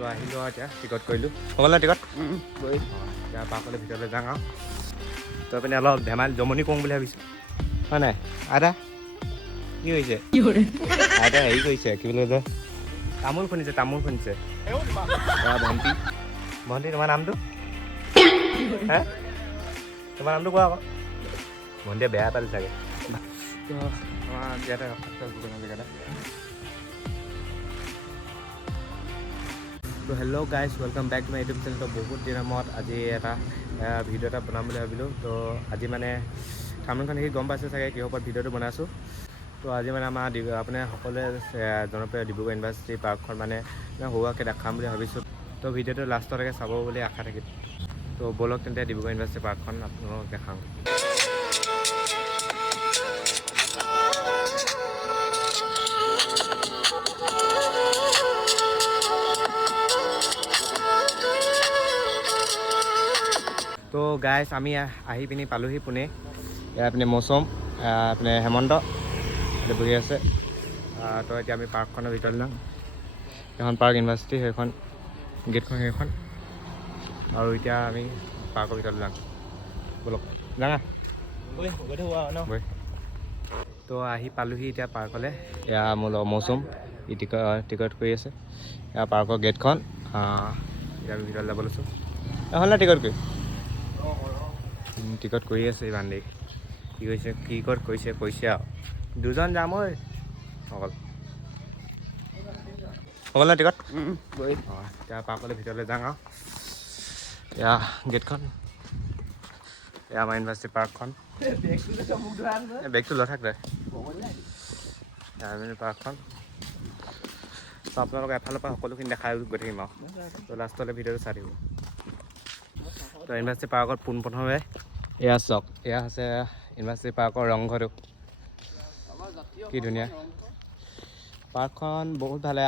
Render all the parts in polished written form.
তো আহিলোঁ আৰু এতিয়া টিকট কৰিলোঁ হ'ল ন টিকট এতিয়া পাৰ্কলৈ ভিতৰলৈ যাওঁ আৰু তো আপুনি অলপ ধেমালি জমনি কৰোঁ বুলি ভাবিছোঁ হয় নাই আইতা কি হৈছে আইতা হেৰি কৰিছে কি বুলি কয় তামোল খুন্দিছে ভণ্টি ভণ্টি তোমাৰ নামটো হে তোমাৰ নামটো কোৱা আকৌ ভণ্টিয়ে বেয়া পালে চাগে তো আমাৰ ইয়াতে জেগাটা তো hello' guys welcome back to my YouTube channel. তো বহুত দিনৰ মূৰত আজি এটা ভিডিঅ' এটা বনাম বুলি ভাবিলোঁ। তো আজি মানে থাম্বনেইলখন দেখি গম পাইছে চাগে কিহৰ ওপৰত ভিডিঅ'টো বনাইছোঁ। তো আজি মানে আমাৰ আপোনাৰ সকলোৱে জনপ্ৰিয় ডিব্ৰুগড় ইউনিভাৰ্চিটি পাৰ্কখন মানে সৰুৱাকৈ দেখাম বুলি ভাবিছোঁ। তো ভিডিঅ'টো লাষ্টলৈকে চাব বুলি আশা থাকিল। তো ব'লক তেন্তে ডিব্ৰুগড় ইউনিভাৰ্চিটি পাৰ্কখন আপোনালোকক দেখাওঁ। তো গাইজ আমি আহি পিনি পালোহি পুনে এইপিনে মৌচুম এইপিনে হেমন্ত এতিয়া বহি আছে। তো এতিয়া আমি পাৰ্কখনৰ ভিতৰত যাম। এখন পাৰ্ক ইউনিভাৰ্চিটি সেইখন গেটখন সেইখন আৰু এতিয়া আমি পাৰ্কৰ ভিতৰত যাম ব'লক যাওঁ বৈ। তো আহি পালোহি এতিয়া পাৰ্কলৈ। এয়া মোৰ লগৰ মৌচুম ই টিকট কৰি আছে। এয়া পাৰ্কৰ গেটখন এতিয়া আমি ভিতৰত যাব লৈছোঁ হ'ল না টিকট কৰি আছে ইমান দেৰি কি কৈছে কি কৈছে আৰু দুজন যাম ঐ অকল হ'ল না টিকট এতিয়া পাৰ্কলৈ ভিতৰলৈ যাওঁ আৰু এয়া গেটখন এয়া আমাৰ ইউনিভাৰ্চিটি পাৰ্কখন বেগটো লৈ থাক তই পাৰ্কখন তো আপোনালোকে এফালৰ পৰা সকলোখিনি দেখাই গৈ থাকিম আৰু তো লাষ্টলৈ ভিডিঅ'টো চাই থাকিব। তো ইউনিভাৰ্চিটি পাৰ্কত পোনপ্ৰথমে এয়া চাওক এয়া আছে ইউনিভাৰ্চিটি পাৰ্কৰ ৰংঘৰটো কি ধুনীয়া পাৰ্কখন বহুত ভালে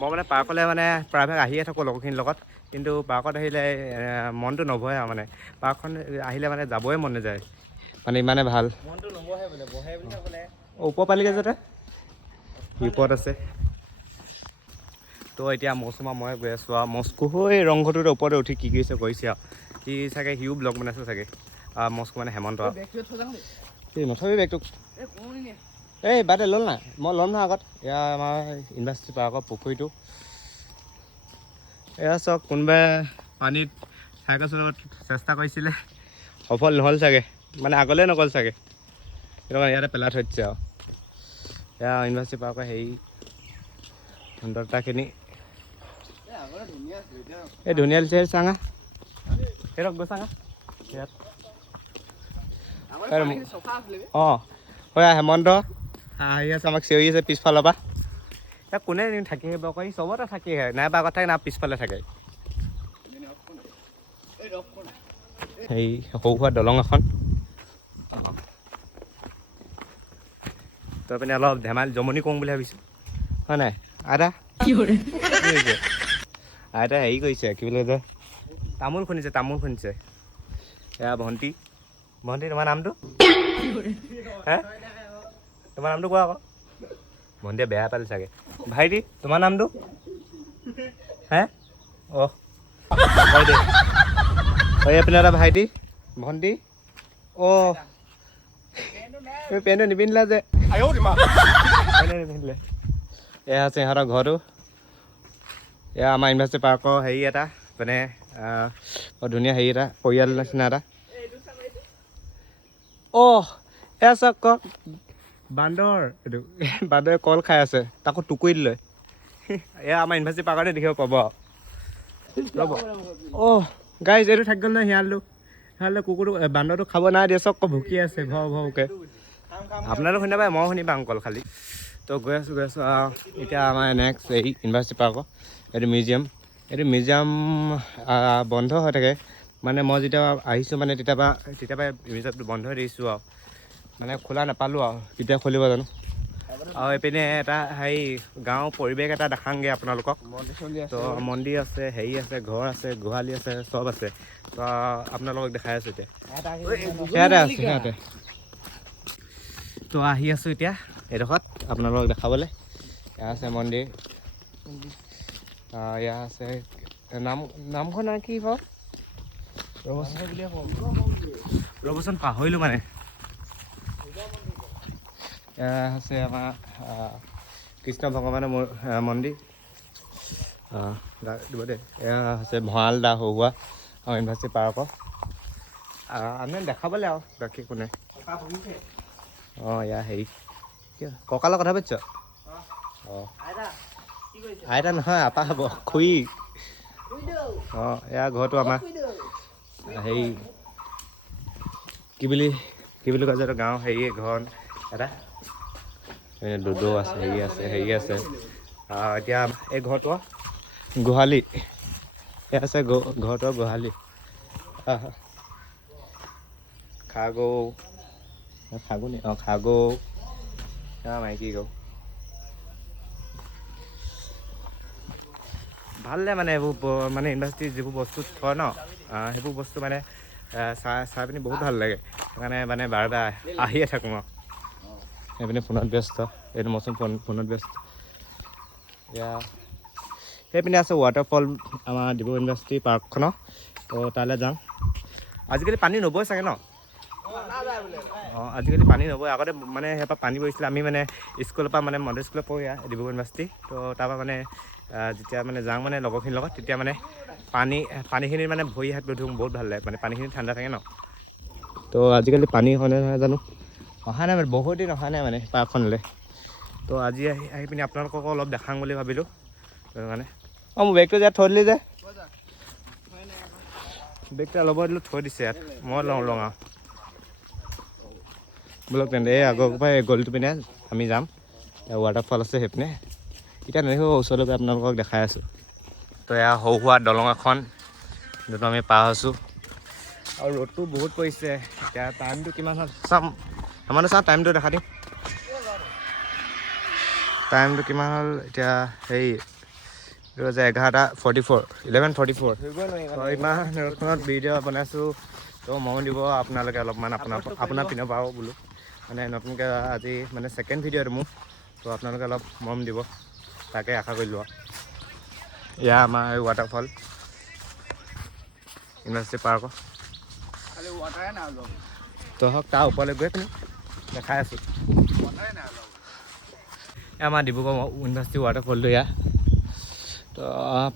মই মানে পাৰ্কলৈ মানে প্ৰায়ভাগ আহিয়ে থাকোঁ লগৰখিনিৰ লগত কিন্তু পাৰ্কত আহিলে মনটো নবহে আৰু মানে পাৰ্কখন আহিলে মানে যাবই মন নাযায় মানে ইমানে ভাল মনটো নবহে বোলে বহে বুলি ক'লে ওপৰ পালিগৈ যাতে ওপৰত আছে। তো এতিয়া মৌচুম আৰু মই গৈ আছোঁ আৰু মস্কো হৈ ৰংঘৰটোৰ ওপৰতে উঠি কি কৰিছে আৰু সি চাগে সিও ব্লগ বনাইছে চাগে মস্কো মানে হেমন্ত এই নথবি বেগটোক এই বাদে ল'ল নাই মই ল'ম নহয় আগত এয়া আমাৰ ইউনিভাৰ্চিটি পাৰ্কৰ পুখুৰীটো এয়া চাওক কোনোবাই পানীত চাইকেল চলাব চেষ্টা কৰিছিলে সফল নহ'ল চাগে মানে আগলৈ নগ'ল চাগে সেইটো কাৰণে ইয়াতে পেলাই থৈ দিছে আৰু এয়া ইউনিভাৰ্চিটি পাৰ্কৰ হেৰি সুন্দৰতাখিনি এই ধুনীয়া দিছে চাঙা সেইৰক গৈ চাঙা ইয়াত অঁ হয় হেমন্ত আহি আছে আমাক চিঞৰি আছে পিছফালৰ পৰা এতিয়া কোনে থাকি আহিব আকৌ সি চবতে থাকি আহে নাইবা আগত থাকে না পিছফালে থাকে সেই সৰু সুৰা দলং এখন তো আপুনি অলপ ধেমালি জমনি কৰোঁ বুলি ভাবিছোঁ হয় নাই আইতা কি হৈছে আইতা হেৰি কৰিছে কি বুলি কয় তামোল খুন্দিছে এয়া ভণ্টি তোমাৰ নামটো হে তোমাৰ নামটো কোৱা আকৌ ভণ্টিয়ে বেয়া পালে চাগে ভাইটি তোমাৰ নামটো হে অঁ হয় দে হয় এইপিনে এটা ভাইটি ভণ্টি অঁ পেণ্টটো নিপিন্ধিলা যে নিপিন্ধিলে এয়া আছে ইহঁতৰ ঘৰটো এয়া আমাৰ ইউনিভাৰ্চিটি পাৰ্কৰ হেৰি এটা মানে বৰ ধুনীয়া হেৰি এটা পৰিয়াল নিচিনা এটা অঁ এয়া চাওক কওক বান্দৰ এইটো বান্দৰে কল খাই আছে তাকো টুকুৰি দিলে এয়া আমাৰ ইউনিভাৰ্চিটি পাৰ্কতে দেখিব পাব ৰ'ব অঁ গাইজ এইটো থাকি গ'ল নহয় শিয়ালটো কুকুৰটো বান্দৰটো খাব নাই দিয়ে চক ভুকি আছে ভৰকৈ আপোনালোক শুনি নাপায় মই শুনি পাওঁ অংকল খালি তো গৈ আছোঁ এতিয়া আমাৰ নেক্সট এই ইউনিভাৰ্চিটি পাৰ্কৰ এইটো মিউজিয়াম বন্ধ হৈ থাকে মানে মই যেতিয়া আহিছোঁ মানে তেতিয়াৰপৰা মিউজিয়ামটো বন্ধ হৈ দিছোঁ আৰু মানে খোলা নাপালোঁ আৰু কেতিয়া খুলিব জানো আৰু এইপিনে এটা হেৰি গাঁৱৰ পৰিৱেশ এটা দেখাওঁগৈ আপোনালোকক তো মন্দিৰ আছে হেৰি আছে ঘৰ আছে গোহালি আছে চব আছে তো আপোনালোকক দেখাই আছোঁ এতিয়া ইয়াতে আছে সিহঁতে তো আহি আছোঁ এতিয়া এইডোখৰত আপোনালোকক দেখাবলৈ এয়া আছে মন্দিৰ এয়া আছে নামখন আৰু কি বাৰু ৰ'বচোন পাহৰিলোঁ মানে এয়া আছে আমাৰ কৃষ্ণ ভগৱানৰ মন্দিৰ দিব দে এয়া হৈছে ভঁৰাল দা সৰুৱা আমাৰ ইউনিভাৰ্চিটি পাৰ্কৰ আমি দেখাবলৈ আৰু বাকী কোনে এয়া হেৰি কঁকালৰ কথা পাতিছ আইতা নহয় আপা হ'ব খুৰী এয়া ঘৰটো আমাৰ হেৰি কি বুলি কয় যে গাঁও হেৰি ঘৰ এটা দুদু আছে হেৰি আছে এতিয়া এই ঘৰটো গোহালি এয়া আছে ঘৰটো গোহালি খাগৌ নি খাগৌ মাইকী গৌ ভাল লাগে মানে এইবোৰ মানে ইউনিভাৰ্চিটিৰ যিবোৰ বস্তু থয় ন সেইবোৰ বস্তু মানে চাই পিনি বহুত ভাল লাগে সেইকাৰণে মানে বাৰে বাৰে আহিয়ে থাকোঁ আৰু সেইপিনি ফোনত ব্যস্ত এইটো মইচোন ফোনত ব্যস্ত এয়া সেইপিনে আছে ৱাটাৰফল আমাৰ ডিব্ৰুগড় ইউনিভাৰ্চিটি পাৰ্কখনৰ তো তালৈ যাওঁ আজিকালি পানী নবৈ চাগে ন আজিকালি পানী নবৈ আগতে মানে সেইপৰা পানী পৰিছিলে আমি মানে স্কুলৰ পৰা মানে মডেল স্কুলত পঢ়ি ডিব্ৰুগড় ইউনিভাৰ্চিটি তো তাৰপৰা মানে যেতিয়া মানে যাওঁ মানে লগৰখিনিৰ লগত তেতিয়া মানে পানীখিনি মানে ভৰি হাত ধুওঁ বহুত ভাল লাগে মানে পানীখিনি ঠাণ্ডা থাকে ন তো আজিকালি পানী হয়নে নহয় জানো অহা নাই মানে বহুত দিন অহা নাই মানে পাৰ্কখনলৈ তো আজি আহি পিনি আপোনালোককো অলপ দেখাম বুলি ভাবিলোঁ সেইটো কাৰণে মোৰ বেগটো ইয়াত থৈ দিলি যে বেগটো ল'ব দিলোঁ থৈ দিছে ইয়াত মই লওঁ আৰু বোলক তেন্তে এই আগৰ পৰাই গলিটো পিনে আমি যাম ৱাটাৰফল আছে সেইপিনে এতিয়া নেদেখোঁ ওচৰলৈ গৈ আপোনালোকক দেখাই আছোঁ তো এয়া সৰু সুৰা দলং এখন যোনটো আমি পাৰ হৈছোঁ আৰু ৰ'দটো বহুত পৰিছে এতিয়া টাইমটো কিমান হ'ল চাম চাওঁ টাইমটো দেখা দিম টাইমটো কিমান হ'ল এতিয়া হেৰি 11:44 ইমান ৰ'দখনত ভিডিঅ' বনাইছোঁ তো ময়ো দিব আপোনালোকে অলপমান আপোনাৰ পিনৰ পৰাও বোলো মানে নতুনকৈ আজি মানে ছেকেণ্ড ভিডিঅ'টো মোৰ তো আপোনালোকে অলপ মৰম দিব তাকে আশা কৰিলোঁ এয়া আমাৰ এই ৱাটাৰফল ইউনিভাৰ্চিটি পাৰ্কৰ তো হওক তাৰ ওপৰলৈ গৈ পিনি দেখাই আছোঁ আমাৰ ডিব্ৰুগড় ইউনিভাৰ্চিটি ৱাটাৰফলটো এয়া তো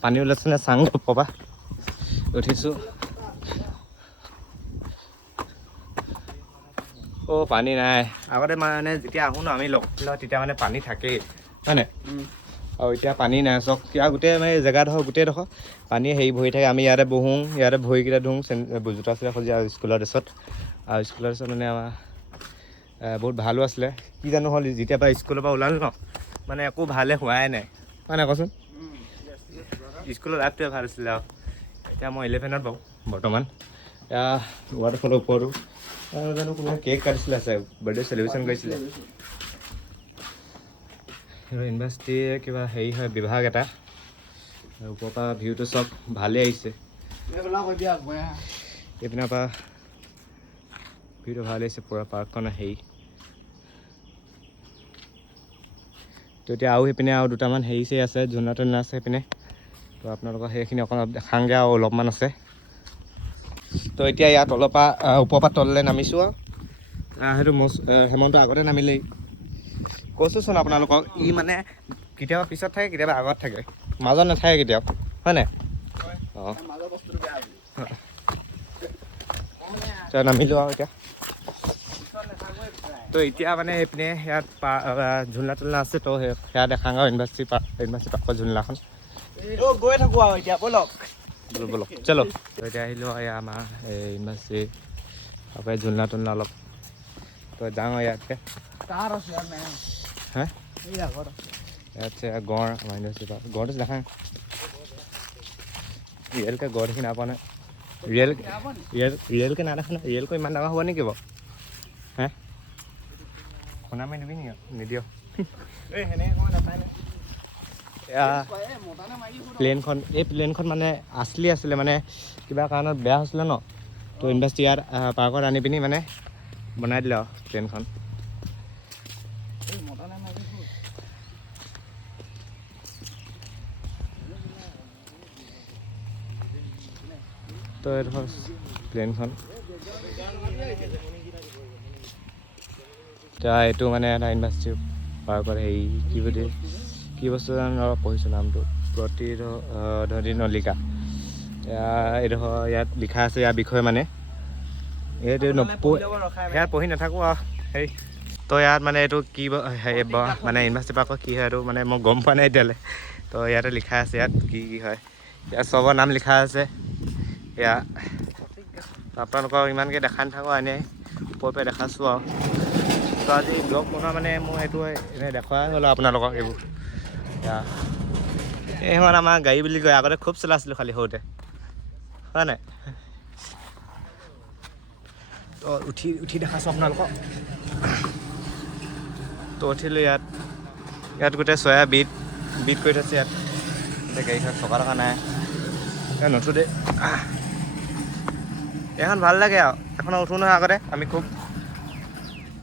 পানী ওলাইছে নে চাং পৰা উঠিছোঁ পানী নাই আগতে মানে যেতিয়া আহোঁ ন আমি লগ তেতিয়া মানে পানী থাকেই হয়নে আৰু এতিয়া পানী নাই চক গোটেই মানে জেগাডোখৰ গোটেইডোখৰ পানী হেৰি ভৰি থাকে আমি ইয়াতে বহোঁ ইয়াতে ভৰিকেইটা ধোওঁ জোতা চোতা খুজি আৰু স্কুলৰ ড্ৰেছত মানে আমাৰ বহুত ভালো আছিলে কি জানো হ'ল যেতিয়াৰ পৰা স্কুলৰ পৰা ওলালোঁ ন মানে একো ভালে হোৱাই নাই হয় নাই কচোন স্কুলৰ লাইফটোৱে ভাল আছিলে আৰু এতিয়া মই 11ত পাওঁ বৰ্তমান এতিয়া ৱাটাৰফলৰ ওপৰতো জানো কোনোবাই কেক কাটিছিলে আছে বাৰ্থডে চেলিব্ৰেশ্যন কৰিছিলে ইউনিভাৰ্চিটিৰ কিবা হেৰি হয় বিভাগ এটা ওপৰৰ পৰা ভিউটো চব ভালেই আহিছে এইপিনৰ পৰা ভিউটো ভাল আহিছে পূৰা পাৰ্কখনৰ হেৰি তো এতিয়া আৰু সেইপিনে আৰু দুটামান হেৰি চেৰি আছে ঝুলনা তুলনা আছে সেইপিনে তো আপোনালোকৰ সেইখিনি অকণ দেখাংগৈ আৰু অলপমান আছে তো এতিয়া ইয়াত তলৰ পৰা ওপৰৰ পৰা তললৈ নামিছোঁ আৰু সেইটো হেমন্ত আগতে নামিলেই কৈছোঁচোন আপোনালোকক ই মানে কেতিয়াবা পিছত থাকে কেতিয়াবা আগত থাকে মাজত নাথাকে কেতিয়াও হয় নাই নামিলোঁ আৰু এতিয়া তো এতিয়া মানে এইপিনে ইয়াত ঝুলনা তুলনা আছে তো সেয়া দেখাং আৰু ইউনিভাৰ্চিটি পাৰ্কৰ ঝুলনাখন গৈ থাকোঁ আৰু এতিয়া ব'লক চলো তো এতিয়া আহিলোঁ আৰু আমাৰ এই ইউনিভাৰ্চিটি তাৰপৰা ঝুলনা তুলনা অলপ তো যাওঁ ইয়াতকৈ হা ইয়াত গড় আমাৰ ইউনিভাৰ্চিটি পাৰ্ক গড়টো দেখাং ৰিয়েলকৈ গড় দেখি নাপোৱা নাই ৰিয়েলকৈ নাদেখা নাই ৰিয়েলকৈ ইমান ডাঙৰ হ'ব নেকি বাৰু হে শুনা মাৰি দিবি নেকি নিদিয় প্লেনখন মানে আছলি আছিলে মানে কিবা কাৰণত বেয়া হৈছিলে ন তো ইউনিভাৰ্চিটি ইয়াত পাৰ্কত আনি পিনি মানে বনাই দিলে আৰু প্লেনখন তো এইডোখৰ প্লেনখন এতিয়া এইটো মানে এটা ইউনিভাৰ্চিটি পাৰ্কত হেৰি কি বস্তু জানো অলপ পঢ়িছোঁ নামটো প্ৰতিধ্বনি নলিকা। এইডোখৰ ইয়াত লিখা আছে ইয়াৰ বিষয়ে মানে এইটো ইয়াত পঢ়ি নাথাকোঁ আৰু হেৰি তো ইয়াত মানে এইটো কি হেৰি মানে ইউনিভাৰ্চিটি পাৰ্কত কি হয় এইটো মানে মই গম পোৱা নাই এতিয়ালৈ। তো ইয়াতে লিখা আছে ইয়াত কি হয় ইয়াত চবৰ নাম লিখা আছে। এয়া আপোনালোকক ইমানকৈ দেখা নাথাকোঁ এনেই ওপৰৰ পৰা দেখাইছোঁ আৰু। তো আজি ব্লগ বনোৱা মানে মোৰ সেইটো এনেই দেখুৱাই হ'ল আপোনালোকক এইবোৰ। এয়া এই সময়ত আমাৰ গাড়ী বুলি কয় আগতে খুব চলাইছিলোঁ খালী সৰুতে হয় নাই। তো উঠি দেখাইছোঁ আপোনালোকক। তো উঠিলোঁ ইয়াত গোটেই চয়া বিট কৰি থৈছে ইয়াত। এতিয়া গাড়ীখন চকা নাই ইয়াত নুঠো দেই। এইখন ভাল লাগে আৰু এখন উঠো নহয় আগতে আমি খুব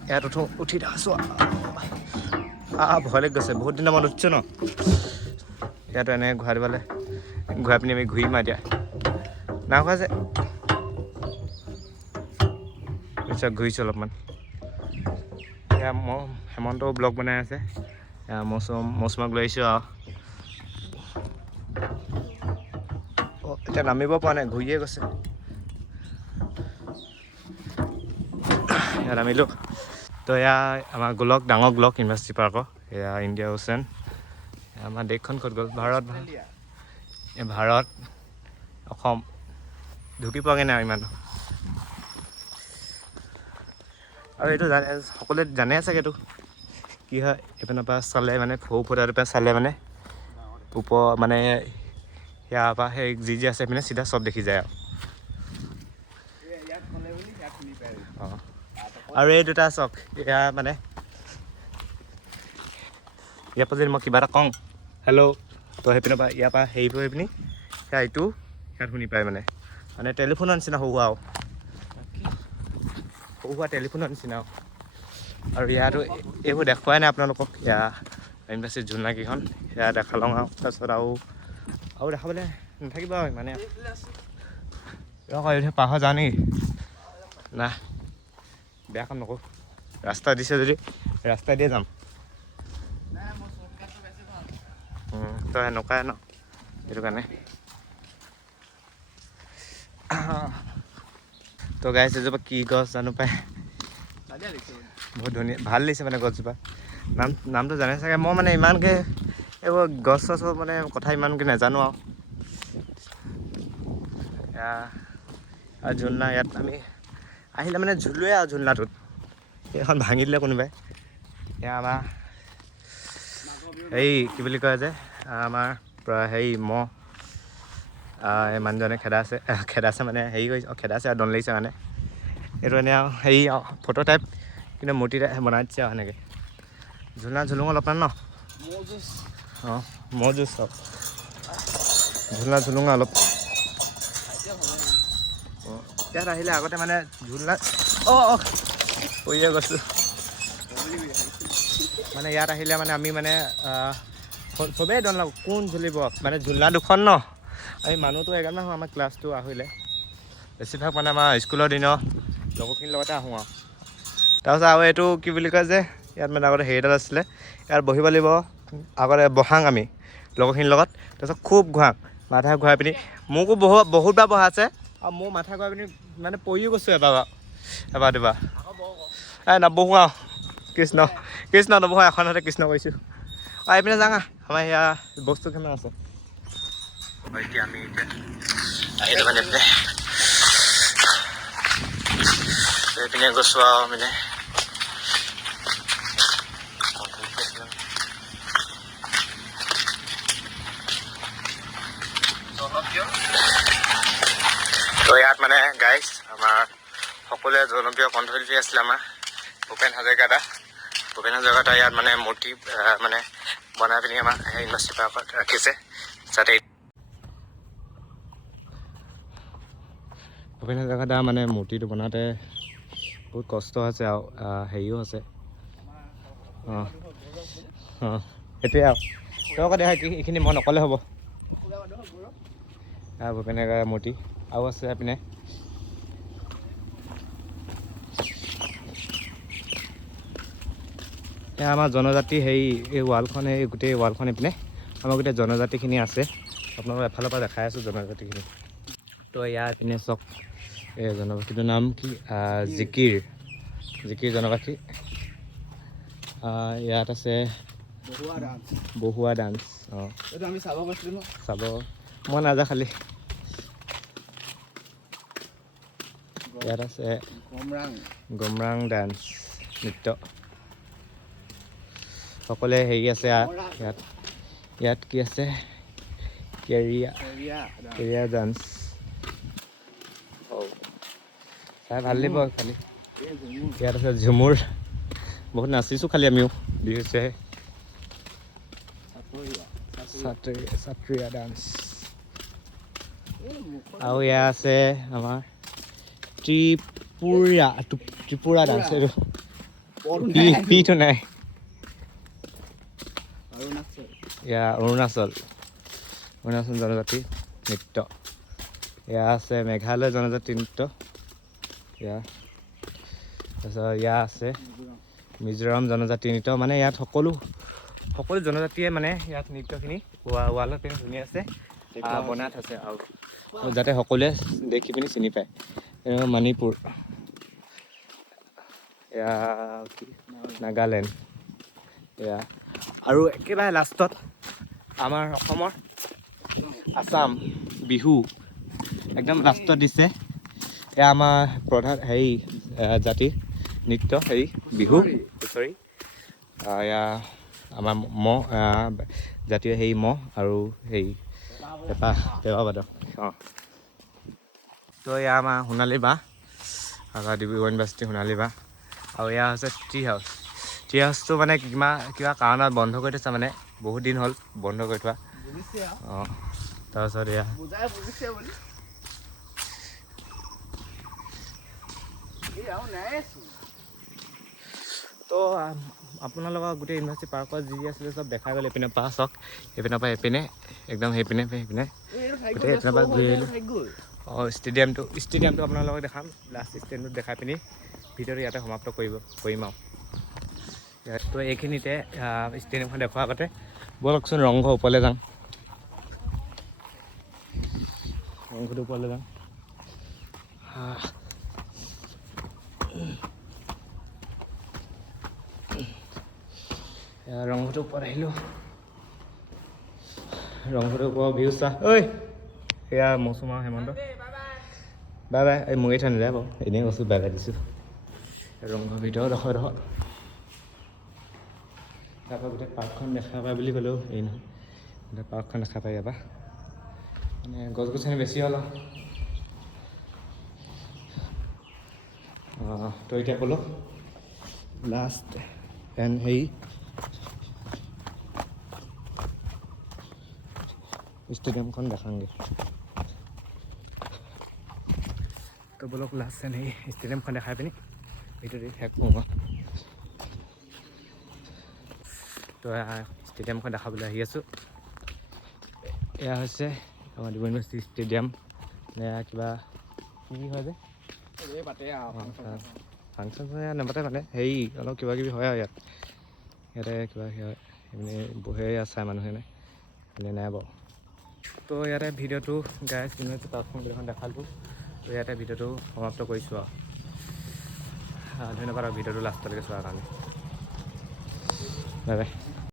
ইয়াত উঠি দেখাইছোঁ। ভয় লাগি গৈছে বহুত দিনৰ মূৰত উঠিছোঁ ন। ইয়াতো এনেকৈ ঘূৰাই পিনি আমি ঘূৰিম এতিয়া নাখোৱা যে পিছত ঘূৰিছোঁ অলপমান। এয়া মই হেমন্তও ব্লগ বনাই আছে। মৌচুমক লৈ আহিছোঁ আৰু এতিয়া নামিব পৰা নাই ঘূৰিয়ে গৈছে। ইয়াত নামিলোঁ। তো এয়া আমাৰ ডাঙৰ গোলক ইউনিভাৰ্চিটি পাৰ্কৰ এয়া ইণ্ডিয়া অ'চেন। আমাৰ দেশখন ক'ত গ'ল ভাৰত অসম ঢুকি পোৱাগৈ নাই ইমান। আৰু এইটো সকলোৱে জানে চাগৈ এইটো কি হয়। এইপিনৰ পৰা চালে মানে ফুটাটোৰ পৰা চালে মানে ওপৰ মানে ইয়াৰ পৰা সেই যি আছে সেইপিনে চিধা চব দেখি যায় আৰু। অঁ আৰু এই দুটা চাওক এয়া মানে ইয়াৰ পৰা যদি মই কিবা এটা কওঁ হেল্ল' তো সেইপিনৰ পৰা ইয়াৰ পৰা হেৰি হৈ পিনি সেয়া এইটো ইয়াত শুনি পায় মানে টেলিফোনৰ নিচিনা সৰু সুৰা টেলিফোনৰ নিচিনা। আৰু ইয়াতো এইবোৰ দেখুৱাই নাই আপোনালোকক। ইয়াৰ ইউনিভাৰ্চিটিৰ জোনাকীখন সেয়া দেখালোঁ আৰু তাৰপিছত আৰু দেখাবলৈ নাথাকিব আৰু ইমানে পাহৰ যাওঁ নেকি না বেয়া কাম নকৰোঁ। ৰাস্তা দিছে যদি ৰাস্তা দিয়ে যাম। তো সেনেকুৱাই ন সেইটো কাৰণে। তো গাইছ এজোপা কি গছ জানো পায় বহুত ধুনীয়া ভাল লাগিছে মানে গছজোপা। নামটো জানে চাগে। মই মানে ইমানকৈ এইবোৰ গছৰ মানে কথা ইমানকৈ নাজানো আৰু ঝুলনা ইয়াত আমি আহিলে মানে ঝুলোৱে আৰু ঝুলনাটোত সেইখন ভাঙি দিলে কোনোবাই। এয়া আমাৰ হেৰি কি বুলি কয় যে আমাৰ হেৰি এই মানুহজনে খেদাইছে মানে হেৰি কৰিছে খেদাইছে আৰু দন লাগিছে মানে এইটো এনেই আৰু হেৰি ফটো টাইপ কিন্তু মূৰ্তি বনাই দিছে আৰু সেনেকৈ ঝুলুং অলপমান ন। অঁ ম'হ যুঁজ চব ঝুলুং অলপ ইয়াত আহিলে আগতে মানে ঝুলনা পৰিয়ে গৈছোঁ মানে ইয়াত আহিলে মানে আমি মানে চবেই দন লাগো কোন ঝুলিব মানে ঝুলনা দুখন ন। আমি মানুহটো এগাল আহোঁ আমাৰ ক্লাছটো আহিলে বেছিভাগ মানে আমাৰ স্কুলৰ দিনৰ লগৰখিনিৰ লগতে আহোঁ আৰু। তাৰপিছত আৰু এইটো কি বুলি কয় যে ইয়াত মানে আগতে হেৰি এডাল আছিলে ইয়াত বহিব লাগিব আগতে বহাং আমি লগৰখিনিৰ লগত। তাৰপিছত খুব ঘূৰাং মাথা ঘূৰাই পিনি মোকো বহুতবাৰ বহাইছে আৰু মোৰ মাথা ঘূৰাই পিনি মানে পৰিও গৈছোঁ এবাৰ দুবাৰ নবহোঁ আৰু কৃষ্ণ নবহোঁ এখনতে কৃষ্ণ কৰিছোঁ। এইপিনে যাওঁ আমাৰ সেয়া বস্তু কিমান আছে। এতিয়া আমি আহিলোঁ মানে এইপিনে গৈছোঁ আৰু মানে তো ইয়াত মানে গাইজ আমাৰ সকলোৱে জনপ্ৰিয় কণ্ঠশিল্পী আছিলে আমাৰ ভূপেন হাজৰিকা দা ইয়াত মানে মূৰ্তি মানে বনাই পিনি আমাৰ ইউনিভাৰ্চিটি পাৰ্কত ৰাখিছে যাতে ভূপেন হাজৰিকা দা মানে মূৰ্তিটো বনাওঁতে বহুত কষ্ট হৈছে আৰু হেৰিও আছে। সেইটোৱে আৰু তেওঁক দেখা এইখিনি মই নক'লে হ'ব। ভূপেন হাজৰিকাৰ মূৰ্তি আৰু আছে এইপিনে এয়া আমাৰ জনজাতি হেৰি এই ৱালখন এই গোটেই ৱালখন এইপিনে আমাৰ গোটেই জনজাতিখিনি আছে আপোনালোকক এফালৰ পৰা দেখাই আছোঁ জনজাতিখিনি তো ইয়াৰ পিনে চাওক এই জনজাতিটোৰ নাম কি জিকিৰ জনজাতি ইয়াত আছে বহুৱা ডান্স অঁ আমি চাব গৈছিলোঁ চাব মই নাযাওঁ খালি ইয়াত আছে গমৰাং ডান্স নৃত্য সকলোৱে হেৰি আছে ইয়াত কি আছে কেৰিয়া ডান্স চাই ভাল লাগিব খালি ইয়াত আছে ঝুমুৰ বহুত নাচিছোঁ খালি আমিও বিহুছে সত্ৰীয়া ডান্স আৰু ইয়াত আছে আমাৰ ত্ৰিপুৰা ডান্স এইটো পিটো নাই এয়া অৰুণাচল জনজাতি নৃত্য এয়া আছে মেঘালয় জনজাতি নৃত্য তাৰপিছত ইয়াত আছে মিজোৰাম জনজাতি নৃত্য মানে ইয়াত সকলো জনজাতিয়ে মানে ইয়াত নৃত্যখিনি ৱালত পিনে ধুনীয়া আছে বনাই থৈছে আৰু যাতে সকলোৱে দেখি পিনি চিনি পায় মণিপুৰ এয়া নাগালেণ্ড এয়া আৰু একেবাৰে লাষ্টত আমাৰ অসমৰ আসাম বিহু একদম লাষ্টত দিছে এয়া আমাৰ প্ৰধান হেৰি জাতিৰ নৃত্য হেৰি বিহু হুঁচৰি এয়া আমাৰ জাতীয় হেৰি মহ আৰু হেৰি পেঁপা বাদক অঁ তো এয়া আমাৰ সোণালী বাঁহ ডিব্ৰুগড় ইউনিভাৰ্চিটি সোণালী বাঁহ আৰু এয়া হৈছে ট্ৰি হাউচটো মানে কিবা কাৰণত বন্ধ কৰি থৈছে মানে বহুত দিন হ'ল বন্ধ কৰি থোৱা অঁ তাৰপিছত এয়া তো আপোনালোকৰ গোটেই ইউনিভাৰ্চিটি পাৰ্কত যি আছিলে চব দেখা গ'ল এইপিনে পাছ হওক এইপিনৰ পৰা এইপিনে একদম সেইপিনে গোটেই এইপিনৰ পৰা ঘূৰি আহিলোঁ অঁ ষ্টেডিয়ামটো আপোনালোকক দেখাম লাষ্ট ষ্টেডিয়ামটোত দেখাই পিনি ভিডিঅ'টো ইয়াতে সমাপ্ত কৰিম আৰু তো এইখিনিতে ষ্টেডিয়ামখন দেখুৱাৰ আগতে ব'লকচোন ৰংঘৰ ওপৰলৈ যাওঁ ৰংঘৰটোৰ ওপৰলৈ যাওঁ ৰংঘৰটোৰ ওপৰত আহিলোঁ ৰংঘৰটোৰ ওপৰত ভিউ চা ঐ এয়া মৌচুম আৰু হেমন্ত বাই বাই এই মুগেই থৈ নাযায় বাৰু এনেই কৈছোঁ বাই বাই দিছোঁ ৰংঘৰ ভিতৰত ডোখৰ তাৰপৰা গোটেই পাৰ্কখন দেখা পায় বুলি ক'লেও হেৰি নহয় গোটেই পাৰ্কখন দেখা পায় ইয়াৰ পৰা মানে গছ গছনি বেছি হ'ল তো এতিয়া ক'লোঁ লাষ্ট এণ্ড হেৰি ষ্টেডিয়ামখন দেখাংগে তো ব'লক লাষ্ট এণ্ড হেৰি ষ্টেডিয়ামখন দেখাই পিনি ভিডিঅ'টো শেষ কৰোঁ তো ষ্টেডিয়ামখন দেখাবলৈ আহি আছোঁ এয়া হৈছে আমাৰ ডিব্ৰুগড় ইউনিভাৰ্চিটি ষ্টেডিয়াম এয়া কিবা কি হয় যে ফাংচন নাপাতে মানে হেৰি অলপ কিবা কিবি হয় আৰু ইয়াতে কিবা হয় এনে বহে চাই মানুহে এনে নাই বাৰু তো ইয়াতে ভিডিঅ'টো গাইজ ইউনিভাৰ্চিটি পাৰ্কখন গোটেইখন দেখালোঁ তো ইয়াতে ভিডিঅ'টো সমাপ্ত কৰিছোঁ আৰু ধন্যবাদ আৰু ভিডিঅ'টো লাষ্টলৈকে চোৱাৰ কাৰণে বাই বাই